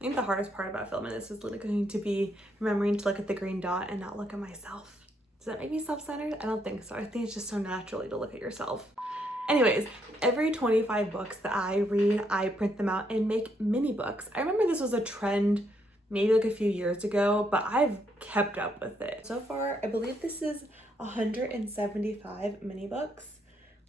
I think the hardest part about filming this is literally going to be remembering to look at the green dot and not look at myself. Does that make me self-centered? I don't think so. I think it's just so naturally to look at yourself. Anyways, every 25 books that I read, I print them out and make mini books. I remember this was a trend maybe like a few years ago, but I've kept up with it. So far, I believe this is 175 mini books.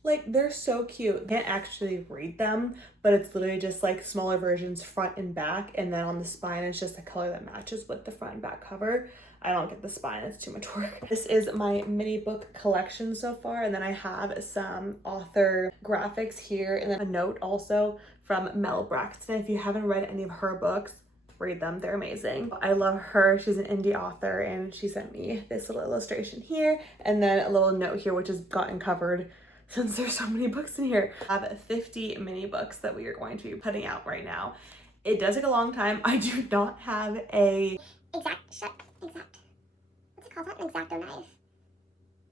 Like, they're so cute. I can't actually read them, but it's literally just like smaller versions front and back, and then on the spine it's just a color that matches with the front and back cover. I don't get the spine, it's too much work. This is my mini book collection so far, and then I have some author graphics here, and then a note also from Mel Braxton. If you haven't read any of her books, read them, they're amazing. I love her. She's an indie author, and she sent me this little illustration here, and then a little note here which has gotten covered since there's so many books in here. I have 50 mini books that we are going to be putting out right now. It does take a long time. I do not have a what's it called? Not an X-Acto knife.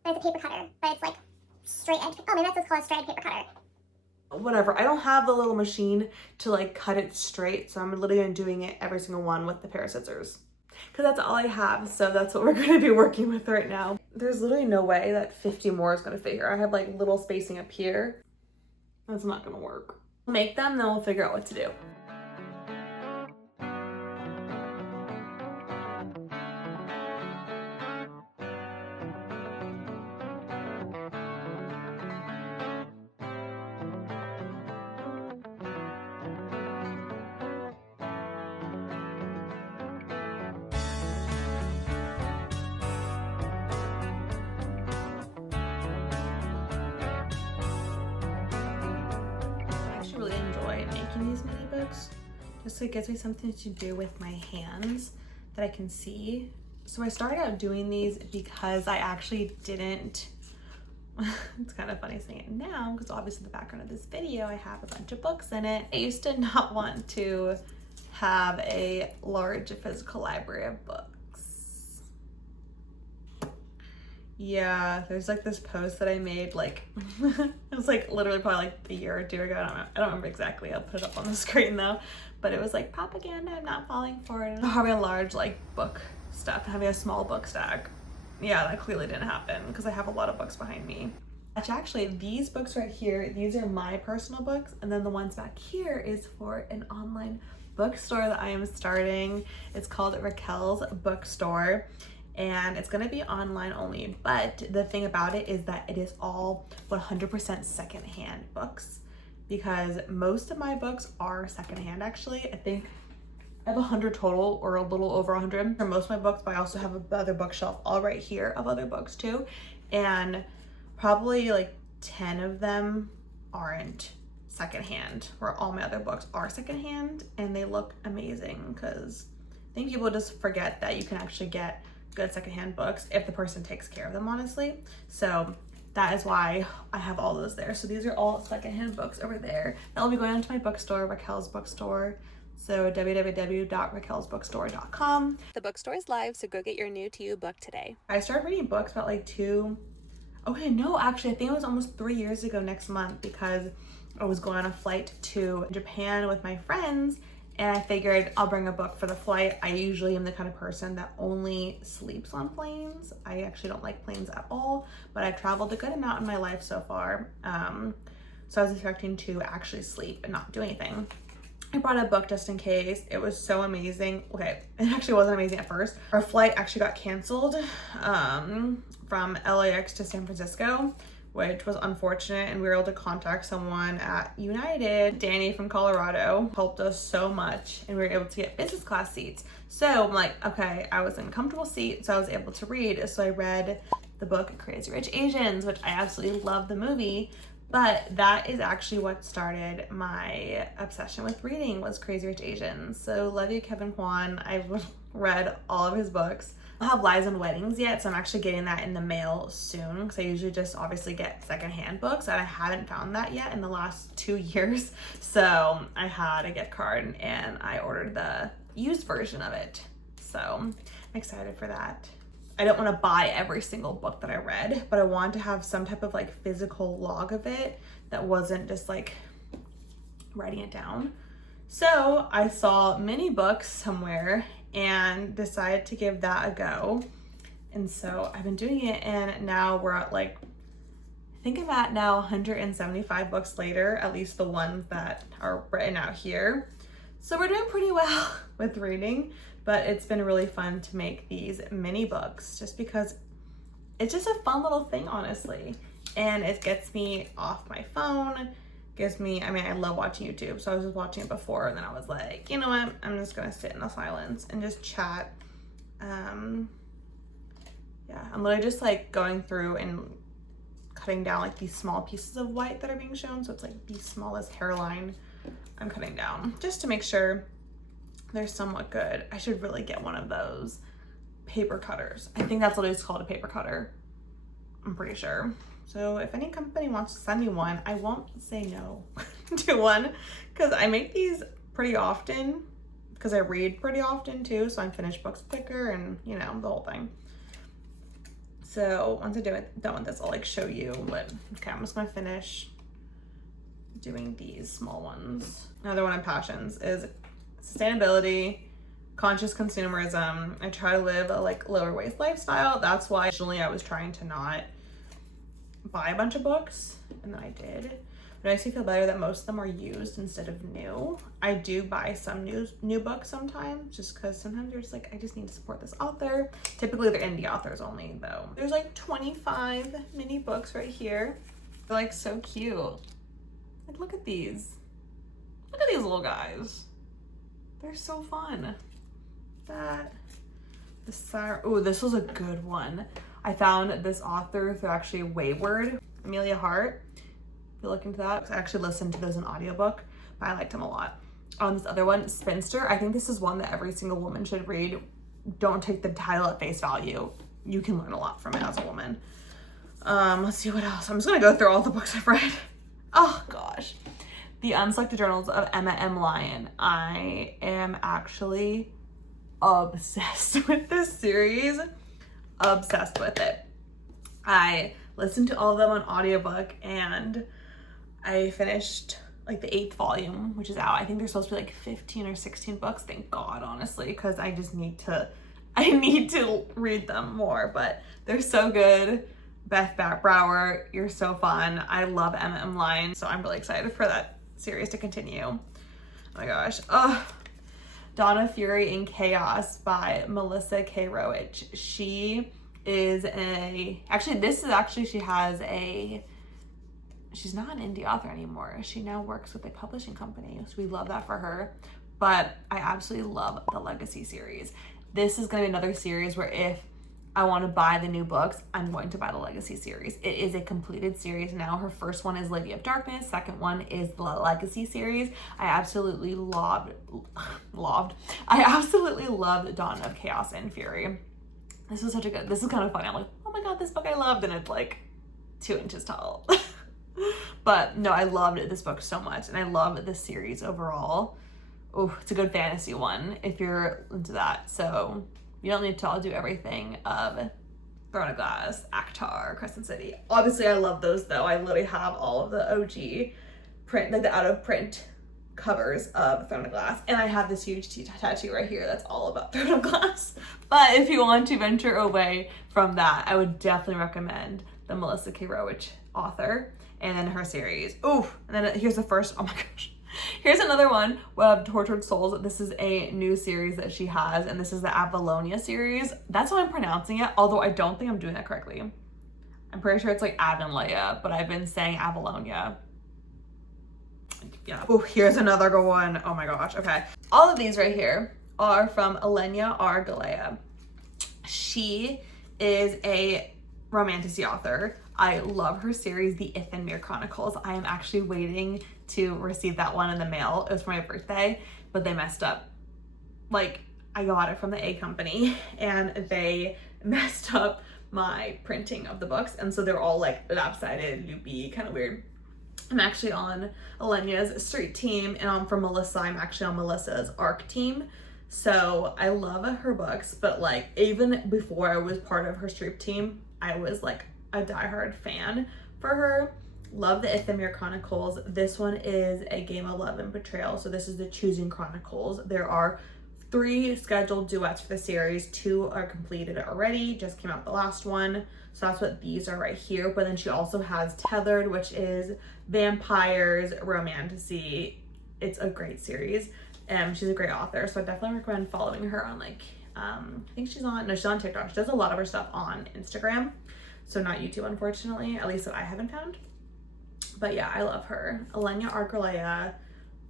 But it's a paper cutter, but it's like straight edge. Oh, maybe that's what's called a straight edge paper cutter. Whatever. I don't have the little machine to like cut it straight, so I'm literally doing it every single one with the pair of scissors. Because that's all I have, so that's what we're going to be working with right now. There's literally no way that 50 more is going to fit here. I have like little spacing up here. That's not going to work. We'll make them, then we'll figure out what to do. Really enjoy making these mini books, just so it gives me something to do with my hands that I can see. So I started out doing these because I actually didn't it's kind of funny saying it now because obviously the background of this video I have a bunch of books in it. I used to not want to have a large physical library of books. Yeah, there's like this post that I made like it was like literally probably like a year or two ago. I don't remember exactly. I'll put it up on the screen though. But it was like propaganda, I'm not falling for it. Having a large like book stuff, having a small book stack. Yeah, that clearly didn't happen because I have a lot of books behind me. Actually, these books right here, these are my personal books, and then the ones back here is for an online bookstore that I am starting. It's called Raquel's Bookstore. And it's gonna be online only, but the thing about it is that it is all 100% secondhand books, because most of my books are secondhand. Actually, I think I have 100 total, or a little over 100 for most of my books, but I also have another bookshelf all right here of other books too, and probably like 10 of them aren't secondhand, where all my other books are secondhand, and they look amazing because I think people just forget that you can actually get good secondhand books if the person takes care of them, honestly. So that is why I have all those there. So these are all secondhand books over there. That will be going onto my bookstore, Raquel's Bookstore. So www.raquelsbookstore.com. The bookstore is live, so go get your new to you book today. I started reading books about like actually I think it was almost 3 years ago next month, because I was going on a flight to Japan with my friends, and I figured I'll bring a book for the flight. I usually am the kind of person that only sleeps on planes. I actually don't like planes at all, but I've traveled a good amount in my life so far. So I was expecting to actually sleep and not do anything. I brought a book just in case. It was so amazing. Okay, it actually wasn't amazing at first. Our flight actually got canceled from LAX to San Francisco, which was unfortunate, and we were able to contact someone at United. Danny from Colorado helped us so much, and we were able to get business class seats. So I'm like, okay, I was in a comfortable seat, so I was able to read. So I read the book Crazy Rich Asians, which I absolutely love the movie, but that is actually what started my obsession with reading, was Crazy Rich Asians. So love you, Kevin Kwan. I've read all of his books. I don't have Lies and Weddings yet, so I'm actually getting that in the mail soon, because I usually just obviously get secondhand books, and I haven't found that yet in the last 2 years. So I had a gift card and I ordered the used version of it. So I'm excited for that. I don't want to buy every single book that I read, but I wanted to have some type of like physical log of it that wasn't just like writing it down. So I saw mini books somewhere and decided to give that a go. And so I've been doing it, and now we're at like, I think I'm at now 175 books later, at least the ones that are written out here. So we're doing pretty well with reading, but it's been really fun to make these mini books just because it's just a fun little thing, honestly. And it gets me off my phone, gives me, I mean, I love watching YouTube. So I was just watching it before, and then I was like, you know what? I'm just gonna sit in the silence and just chat. Yeah, I'm literally just like going through and cutting down like these small pieces of white that are being shown. So it's like the smallest hairline I'm cutting down just to make sure they're somewhat good. I should really get one of those paper cutters. I think that's what it's called, a paper cutter. I'm pretty sure. So if any company wants to send me one, I won't say no to one, because I make these pretty often because I read pretty often too. So I finish books quicker and, you know, the whole thing. So once I'm done with this, I'll like show you what, okay, I'm just gonna finish doing these small ones. Another one of my passions is sustainability, conscious consumerism. I try to live a like lower waste lifestyle. That's why originally I was trying to not buy a bunch of books, and then I did. But it makes me feel better that most of them are used instead of new. I do buy some new books sometimes, just because sometimes you're just like, I just need to support this author. Typically they're indie authors only though. There's like 25 mini books right here. They're like so cute. Like look at these. Look at these little guys. They're so fun. Oh, this was a good one. I found this author through actually Wayward, Amelia Hart. If you look into that, I actually listened to those in audiobook, but I liked him a lot. This other one, Spinster. I think this is one that every single woman should read. Don't take the title at face value. You can learn a lot from it as a woman. Let's see what else. I'm just gonna go through all the books I've read. Oh gosh. The Unselected Journals of Emma M. Lyon. I am actually obsessed with this series. Obsessed with it. I listened to all of them on audiobook, and I finished like the 8th volume, which is out. I think there's supposed to be like 15 or 16 books. Thank God, honestly, because I need to read them more, but they're so good. Beth Brower, you're so fun. I love Emma M. Lyon, so I'm really excited for that series to continue. Oh my gosh. Dawn of Fury and Chaos by Melissa K. Roach. She is she's not an indie author anymore. She now works with a publishing company, so we love that for her. But I absolutely love the Legacy series. This is going to be another series where if I want to buy the new books, I'm going to buy the Legacy series. It is a completed series now. Her first one is Lady of Darkness. Second one is the Legacy series. I absolutely loved Dawn of Chaos and Fury. This is this is kind of funny. I'm like, oh my God, this book I loved, and it's like 2 inches tall. But no, I loved this book so much, and I love this series overall. Oh, it's a good fantasy one if you're into that. So you don't need to all do everything of Throne of Glass, ACOTAR, Crescent City. Obviously, I love those though. I literally have all of the OG print, like the out of print covers of Throne of Glass. And I have this huge tattoo right here that's all about Throne of Glass. But if you want to venture away from that, I would definitely recommend the Melissa K. Roach author and then her series. Ooh, and then here's the first, oh my gosh. Here's another one of Tortured Souls. This is a new series that she has, and this is the Avalonia series. That's how I'm pronouncing it, although I don't think I'm doing that correctly. I'm pretty sure it's like Avonlea, but I've been saying Avalonia. Yeah. Oh, here's another good one. Oh my gosh. Okay. All of these right here are from Elenia R. Galea. She is a romantasy author. I love her series, The Ithenmere Chronicles. I am actually waiting to receive that one in the mail. It was for my birthday, but they messed up. Like, I got it from the A company, and they messed up my printing of the books, and so they're all like lopsided, loopy, kind of weird. I'm actually on Elenia's street team, and for Melissa, I'm actually on Melissa's ARC team. So I love her books, but like even before I was part of her street team, I was like a diehard fan for her. Love the Ithamir Chronicles. This one is a game of love and betrayal. So this is the Choosing Chronicles. There are 3 scheduled duets for the series. 2 are completed already, just came out the last one. So that's what these are right here. But then she also has Tethered, which is vampires, romantasy. It's a great series. She's a great author. So I definitely recommend following her on like, I think she's on TikTok. She does a lot of her stuff on Instagram. So not YouTube, unfortunately, at least that I haven't found. But yeah, I love her. Elena Archuleta.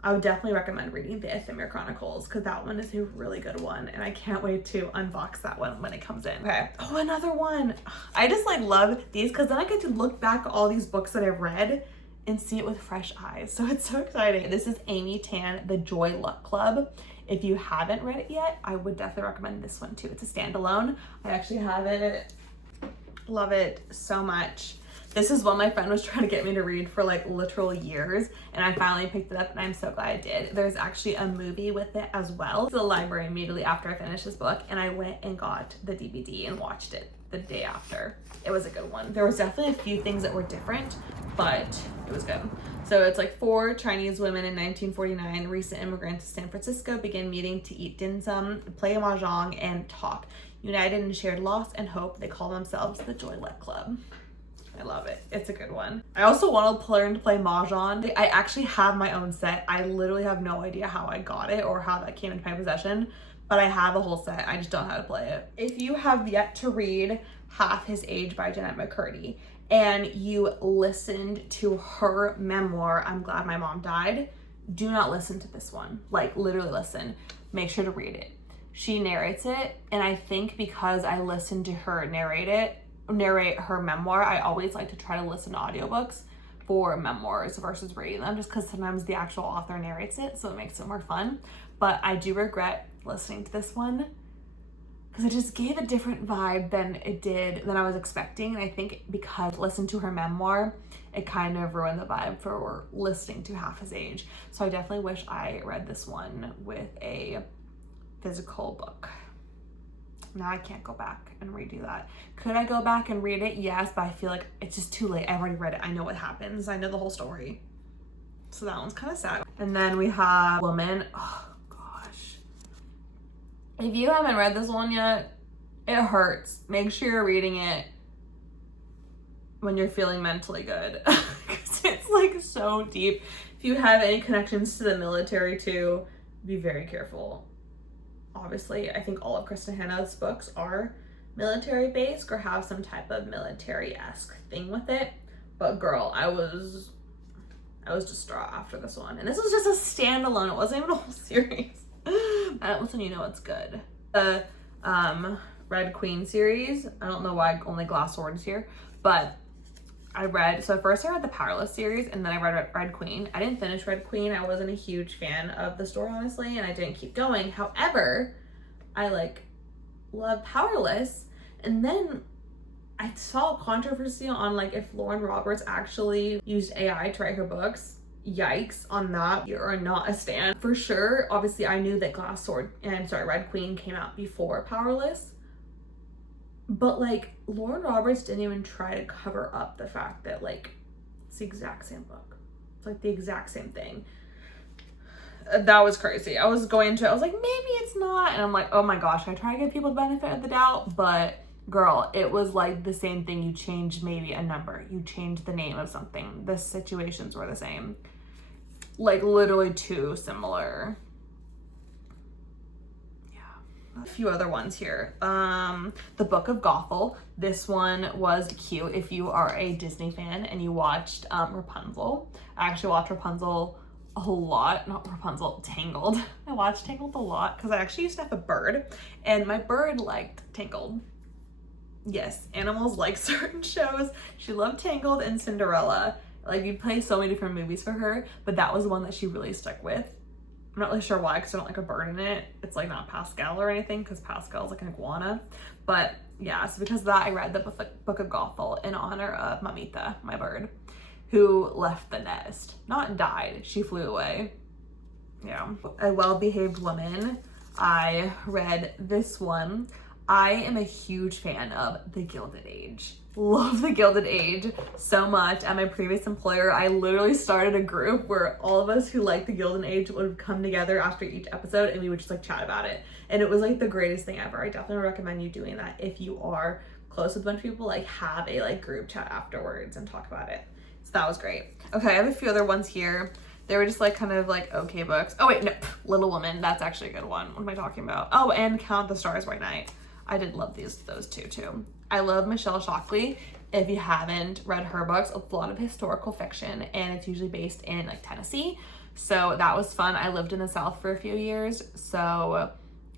I would definitely recommend reading the Ithamir Chronicles because that one is a really good one, and I can't wait to unbox that one when it comes in. Okay. Oh, another one. I just like love these because then I get to look back at all these books that I've read and see it with fresh eyes. So it's so exciting. This is Amy Tan, The Joy Luck Club. If you haven't read it yet, I would definitely recommend this one too. It's a standalone. I actually have it. Love it so much. This is one my friend was trying to get me to read for like literal years, and I finally picked it up, and I'm so glad I did. There's actually a movie with it as well. To the library immediately after I finished this book, and I went and got the DVD and watched it the day after. It was a good one. There was definitely a few things that were different, but it was good. So it's like 4 Chinese women in 1949, recent immigrants to San Francisco, begin meeting to eat dim sum, play mahjong, and talk. United in shared loss and hope, they call themselves the Joy Luck Club. I love it. It's a good one. I also want to learn to play mahjong. I actually have my own set. I literally have no idea how I got it or how that came into my possession, but I have a whole set. I just don't know how to play it. If you have yet to read Half His Age by Jeanette McCurdy and you listened to her memoir, I'm Glad My Mom Died, do not listen to this one. Like literally listen. Make sure to read it. She narrates it, and I think because I listened to her narrate her memoir, I always like to try to listen to audiobooks for memoirs versus reading them, just because sometimes the actual author narrates it, so it makes it more fun. But I do regret listening to this one because it just gave a different vibe than I was expecting. And I think because I listened to her memoir, it kind of ruined the vibe for listening to Half His Age. So I definitely wish I read this one with a physical book. Now I can't go back and redo that. Could I go back and read it? Yes, but I feel like it's just too late. I've already read it. I know what happens. I know the whole story. So that one's kind of sad. And then we have Woman. Oh gosh. If you haven't read this one yet, it hurts. Make sure you're reading it when you're feeling mentally good. Because it's like so deep. If you have any connections to the military too, be very careful. Obviously, I think all of Kristen Hanna's books are military based or have some type of military-esque thing with it. But girl, I was distraught after this one. And this was just a standalone. It wasn't even a whole series. That's when you know it's good. The Red Queen series. I don't know why only Glass Sword's here, but so first I read the Powerless series, and then I read Red Queen. I didn't finish Red Queen. I wasn't a huge fan of the story, honestly, and I didn't keep going. However, I love Powerless, and then I saw controversy on if Lauren Roberts actually used AI to write her books. Yikes on that. You are not a stan. For sure, obviously I knew that Red Queen came out before Powerless, but Lauren Roberts didn't even try to cover up the fact that it's the exact same book. It's the exact same thing. That was crazy. I was like, maybe it's not. And I'm like, oh my gosh, I try to give people the benefit of the doubt, but girl, it was the same thing. You changed maybe a number. You changed the name of something. The situations were the same. Literally too similar. A few other ones here. The Book of Gothel. This one was cute if you are a Disney fan and you watched Rapunzel. I actually watched Rapunzel a whole lot. Not Rapunzel, Tangled. I watched Tangled a lot because I actually used to have a bird, and my bird liked Tangled. Yes, animals like certain shows. She loved Tangled and Cinderella. We play so many different movies for her, but that was the one that she really stuck with. I'm not really sure why, because I don't like a bird in it. It's not Pascal or anything, because Pascal's an iguana. But yeah, so because of that, I read the Book of Gothel in honor of Mamita, my bird, who left the nest. Not died, she flew away. Yeah. A Well-Behaved Woman. I read this one. I am a huge fan of The Gilded Age. Love The Gilded Age so much. At my previous employer, I literally started a group where all of us who like The Gilded Age would come together after each episode and we would just like chat about it. And it was like the greatest thing ever. I definitely recommend you doing that if you are close with a bunch of people, like have a like group chat afterwards and talk about it. So that was great. Okay, I have a few other ones here. They were just like kind of like okay books. Oh wait, no, Little Woman, that's actually a good one. What am I talking about? Oh, and Count the Stars by Night. I did love those two too. I love Michelle Shockley. If you haven't read her books, a lot of historical fiction, and it's usually based in like Tennessee. So that was fun. I lived in the South for a few years, so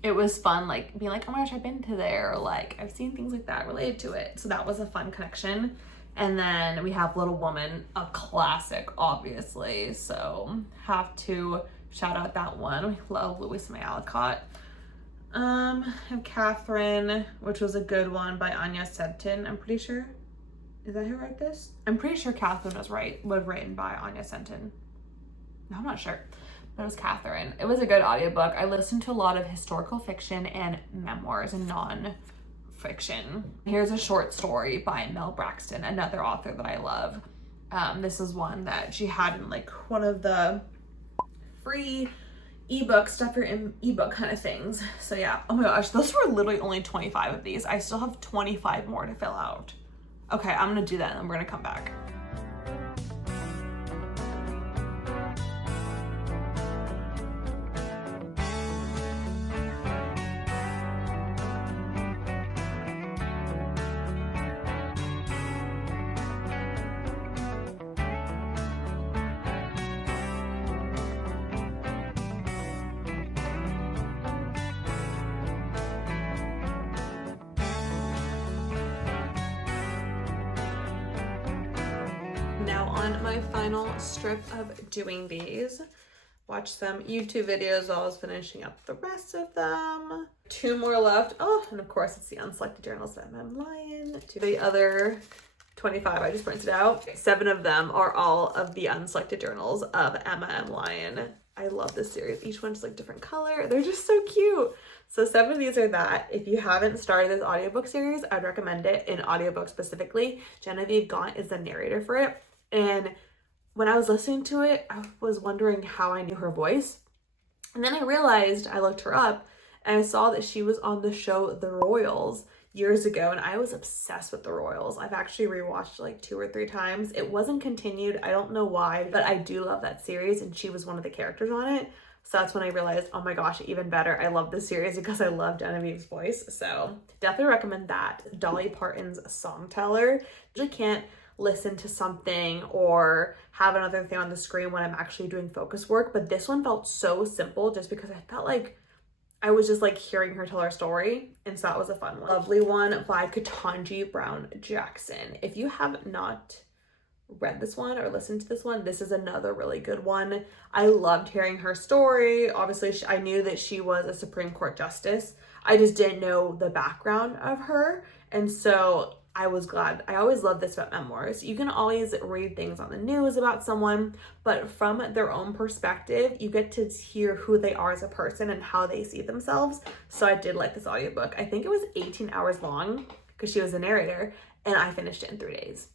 it was fun like being like, oh my gosh, I've been to there, or like I've seen things like that related to it. So that was a fun connection. And then we have Little Woman, a classic, obviously. So have to shout out that one. We love Louis May Alcott. I have Catherine, which was a good one by Anya Senton. I'm pretty sure. Is that who wrote this? I'm pretty sure Catherine was written by Anya Senton. No, I'm not sure. But it was Catherine. It was a good audiobook. I listened to a lot of historical fiction and memoirs and non-fiction. Here's a short story by Mel Braxton, another author that I love. This is one that she had in like one of the free ebook stuff or ebook kind of things. So yeah, oh my gosh, those were literally only 25 of these. I still have 25 more to fill out. Okay, I'm gonna do that and then we're gonna come back. Now on my final strip of doing these, watch some YouTube videos while I was finishing up the rest of them. 2 more left. Oh, and of course it's the Unselected Journals by M.M. Lyon. The other 25 I just printed out. 7 of them are all of the Unselected Journals of M.M. Lyon. I love this series. Each one's like different color. They're just so cute. So 7 of these are that. If you haven't started this audiobook series, I'd recommend it in audiobook specifically. Genevieve Gaunt is the narrator for it. And when I was listening to it, I was wondering how I knew her voice. And then I realized, I looked her up and I saw that she was on the show The Royals years ago. And I was obsessed with The Royals. I've actually rewatched it like 2 or 3 times. It wasn't continued. I don't know why, but I do love that series and she was one of the characters on it. So that's when I realized, oh my gosh, even better. I love this series because I love Genevieve's voice. So definitely recommend that. Dolly Parton's Songteller. You can't listen to something or have another thing on the screen when I'm actually doing focus work, but this one felt so simple just because I felt like I was just like hearing her tell her story, and so that was a fun one. Lovely one by Ketanji Brown Jackson. If you have not read this one or listened to this one, this is another really good one. I loved hearing her story. Obviously, I knew that she was a Supreme Court justice. I just didn't know the background of her, and so I was glad. I always love this about memoirs. You can always read things on the news about someone, but from their own perspective, you get to hear who they are as a person and how they see themselves. So I did like this audiobook. I think it was 18 hours long because she was the narrator, and I finished it in 3 days.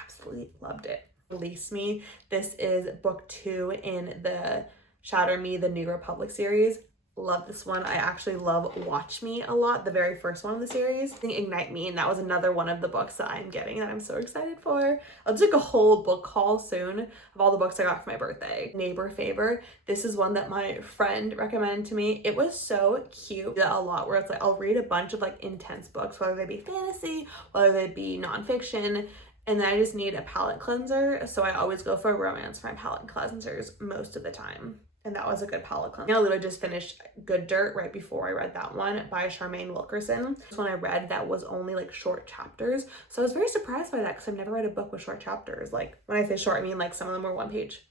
Absolutely loved it. Release Me. This is book 2 in the Shatter Me, the New Republic series. Love this one. I actually love Watch Me a lot, the very first one in the series. I think Ignite Me, and that was another one of the books that I'm getting that I'm so excited for. I'll do like a whole book haul soon of all the books I got for my birthday. Neighbor Favor. This is one that my friend recommended to me. It was so cute. A lot where it's like I'll read a bunch of like intense books, whether they be fantasy, whether they be nonfiction, and then I just need a palate cleanser. So I always go for romance for my palate cleansers most of the time. And that was a good palate cleanser. I literally just finished Good Dirt right before I read that one by Charmaine Wilkerson. This one I read that was only like short chapters. So I was very surprised by that because I've never read a book with short chapters. Like when I say short, I mean like some of them were 1 page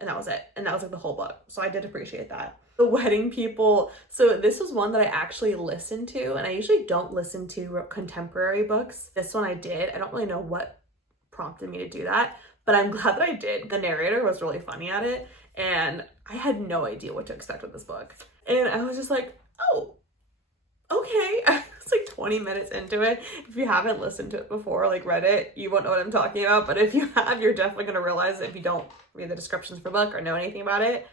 and that was it. And that was like the whole book. So I did appreciate that. The Wedding People. So this was one that I actually listened to, and I usually don't listen to contemporary books. This one I did. I don't really know what prompted me to do that, but I'm glad that I did. The narrator was really funny at it, and I had no idea what to expect with this book. And I was just like, oh, okay. 20 minutes into it. If you haven't listened to it before, like read it, you won't know what I'm talking about. But if you have, you're definitely going to realize it. If you don't read the descriptions for the book or know anything about it,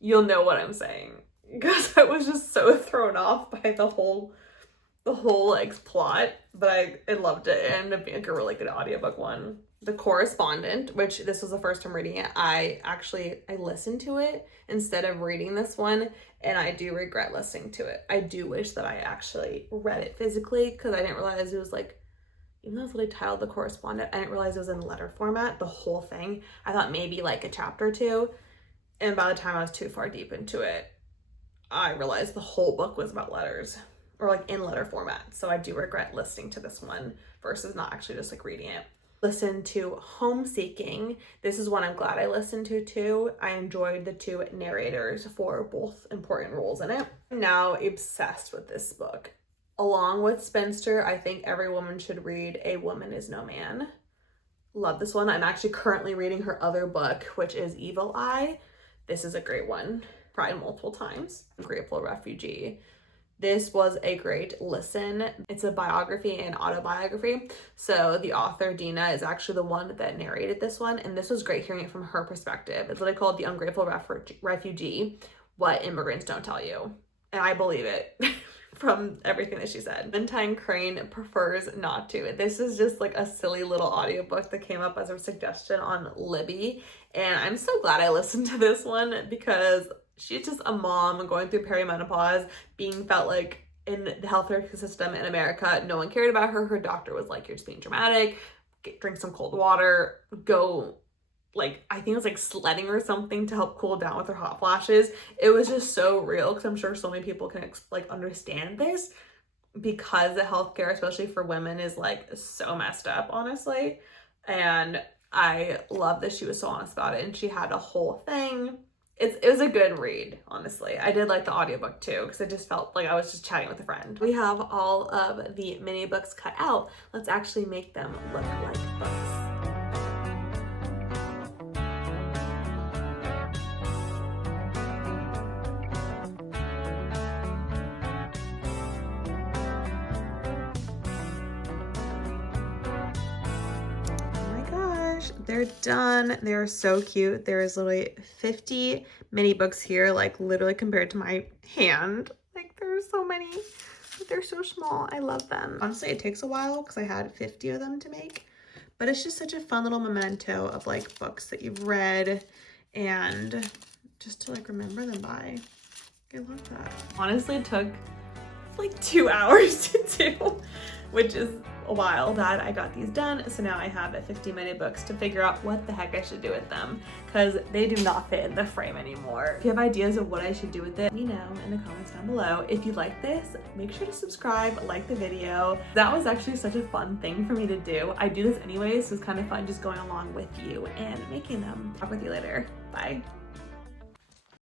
you'll know what I'm saying. Because I was just so thrown off by the whole like plot, but I loved it. It ended up being like a really good audiobook one. The Correspondent, which this was the first time reading it, I listened to it instead of reading this one, and I do regret listening to it. I do wish that I actually read it physically, because I didn't realize it was like, even though that's what I titled The Correspondent, I didn't realize it was in letter format, the whole thing. I thought maybe like a chapter or two, and by the time I was too far deep into it, I realized the whole book was about letters, or like in letter format. So I do regret listening to this one versus not actually just like reading it. Listen to Homeseeking. This is one I'm glad I listened to too. I enjoyed the two narrators for both important roles in it. I'm now obsessed with this book. Along with Spinster, I think every woman should read A Woman Is No Man. Love this one. I'm actually currently reading her other book, which is Evil Eye. This is a great one. Cried multiple times. Ungrateful Refugee. This was a great listen. It's a biography and autobiography. So the author, Dina, is actually the one that narrated this one. And this was great hearing it from her perspective. It's what I call The Ungrateful Refugee, What Immigrants Don't Tell You. And I believe it from everything that she said. Valentine Crane prefers not to. This is just like a silly little audiobook that came up as a suggestion on Libby. And I'm so glad I listened to this one, because she's just a mom going through perimenopause, being felt like in the healthcare system in America, no one cared about her. Her doctor was like, you're just being dramatic, drink some cold water, go, like, I think it was like sledding or something to help cool down with her hot flashes. It was just so real, because I'm sure so many people can like understand this, because the healthcare, especially for women, is like so messed up, honestly. And I love that she was so honest about it, and she had a whole thing. It was a good read, honestly. I did like the audiobook too, because it just felt like I was just chatting with a friend. We have all of the mini books cut out. Let's actually make them look like books. They're done. They're so cute. There's literally 50 mini books here, like literally compared to my hand. Like there's so many, but they're so small. I love them. Honestly, it takes a while because I had 50 of them to make, but it's just such a fun little memento of like books that you've read and just to like remember them by. I love that. Honestly, it took like 2 hours to do, which is a while that I got these done. So now I have 50 mini books to figure out what the heck I should do with them, because they do not fit in the frame anymore. If you have ideas of what I should do with it, let me know in the comments down below. If you like this, make sure to subscribe, like the video. That was actually such a fun thing for me to do. I do this anyways, so it's kind of fun just going along with you and making them. Talk with you later. Bye.